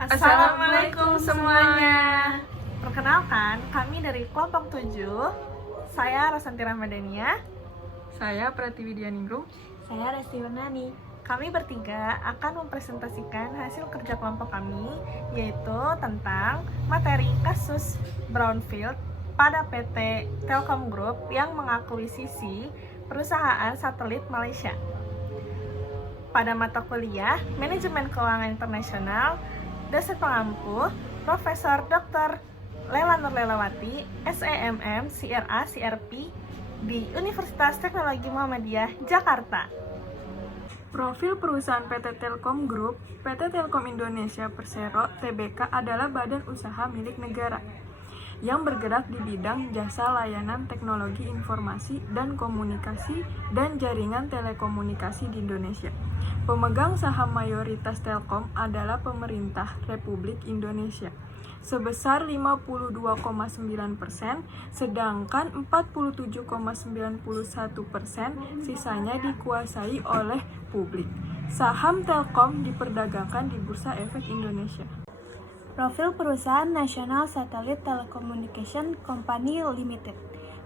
Assalamualaikum semuanya. Perkenalkan, kami dari kelompok 7. Saya Rosanti Ramadhania. Saya Pratiwi Dianingrum. Saya Resti Wernani. Kami bertiga akan mempresentasikan hasil kerja kelompok kami, yaitu tentang materi kasus brownfield pada PT Telkom Group yang mengakuisisi perusahaan satelit Malaysia. Pada mata kuliah Manajemen Keuangan Internasional, dosen pengampu Profesor Dr. Lela Nur Lelawati, SEMM CRA CRP di Universitas Teknologi Muhammadiyah, Jakarta. Profil perusahaan PT Telkom Group, PT Telkom Indonesia Persero Tbk adalah badan usaha milik negara yang bergerak di bidang jasa layanan teknologi informasi dan komunikasi dan jaringan telekomunikasi di Indonesia. Pemegang saham mayoritas Telkom adalah pemerintah Republik Indonesia sebesar 52,9%, sedangkan 47,91% sisanya dikuasai oleh publik. Saham Telkom diperdagangkan di Bursa Efek Indonesia. Profil perusahaan National Satellite Telecommunication Company Limited,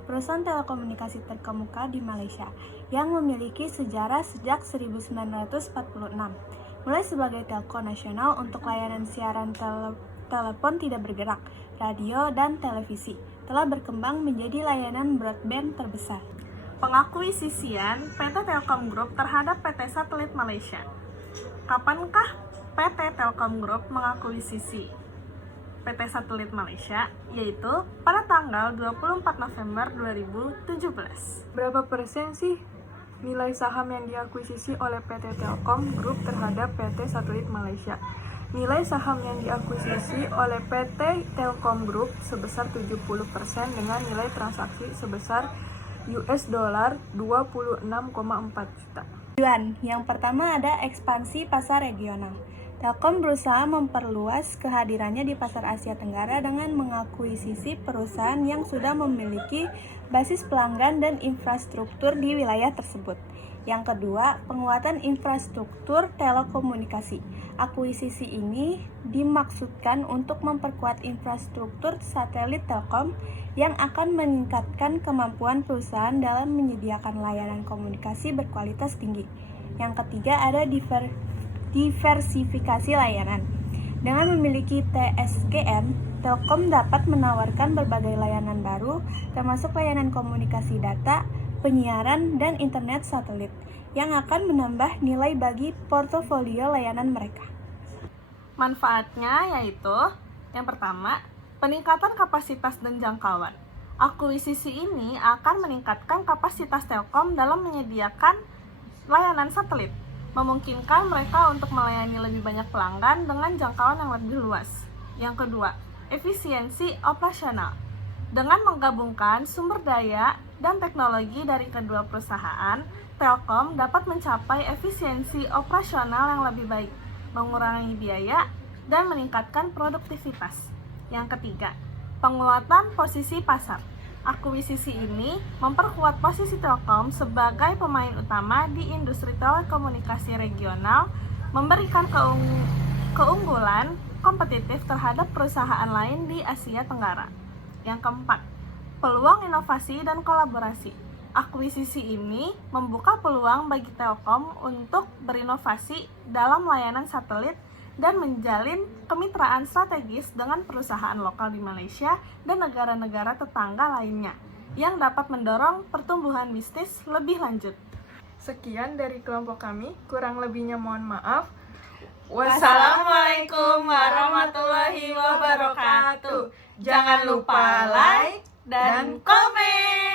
perusahaan telekomunikasi terkemuka di Malaysia yang memiliki sejarah sejak 1946. Mulai sebagai telco nasional untuk layanan siaran telepon tidak bergerak, radio, dan televisi, telah berkembang menjadi layanan broadband terbesar. Pengakuisisian PT Telkom Group terhadap PT Satelit Malaysia. Kapankah PT Telkom Group mengakuisisi PT Satelit Malaysia? Yaitu pada tanggal 24 November 2017. Berapa persen sih nilai saham yang diakuisisi oleh PT Telkom Group terhadap PT Satelit Malaysia? Nilai saham yang diakuisisi oleh PT Telkom Group sebesar 70% dengan nilai transaksi sebesar US dollar 26,4 juta. Tujuan yang pertama ada ekspansi pasar regional. Telkom berusaha memperluas kehadirannya di pasar Asia Tenggara dengan mengakuisisi perusahaan yang sudah memiliki basis pelanggan dan infrastruktur di wilayah tersebut. Yang kedua, penguatan infrastruktur telekomunikasi. Akuisisi ini dimaksudkan untuk memperkuat infrastruktur satelit Telkom yang akan meningkatkan kemampuan perusahaan dalam menyediakan layanan komunikasi berkualitas tinggi. Yang ketiga, ada diversifikasi layanan. Dengan memiliki TSKN, Telkom dapat menawarkan berbagai layanan baru, termasuk layanan komunikasi data, penyiaran, dan internet satelit, yang akan menambah nilai bagi portofolio layanan mereka. Manfaatnya yaitu, yang pertama, peningkatan kapasitas dan jangkauan. Akuisisi ini akan meningkatkan kapasitas Telkom dalam menyediakan layanan satelit, memungkinkan mereka untuk melayani lebih banyak pelanggan dengan jangkauan yang lebih luas. Yang kedua, efisiensi operasional. Dengan menggabungkan sumber daya dan teknologi dari kedua perusahaan, Telkom dapat mencapai efisiensi operasional yang lebih baik, mengurangi biaya, dan meningkatkan produktivitas. Yang ketiga, penguatan posisi pasar. Akuisisi ini memperkuat posisi Telkom sebagai pemain utama di industri telekomunikasi regional, memberikan keunggulan kompetitif terhadap perusahaan lain di Asia Tenggara. Yang keempat, peluang inovasi dan kolaborasi. Akuisisi ini membuka peluang bagi Telkom untuk berinovasi dalam layanan satelit dan menjalin kemitraan strategis dengan perusahaan lokal di Malaysia dan negara-negara tetangga lainnya yang dapat mendorong pertumbuhan bisnis lebih lanjut. Sekian dari kelompok kami, kurang lebihnya mohon maaf. Wassalamualaikum warahmatullahi wabarakatuh. Jangan lupa like dan komen.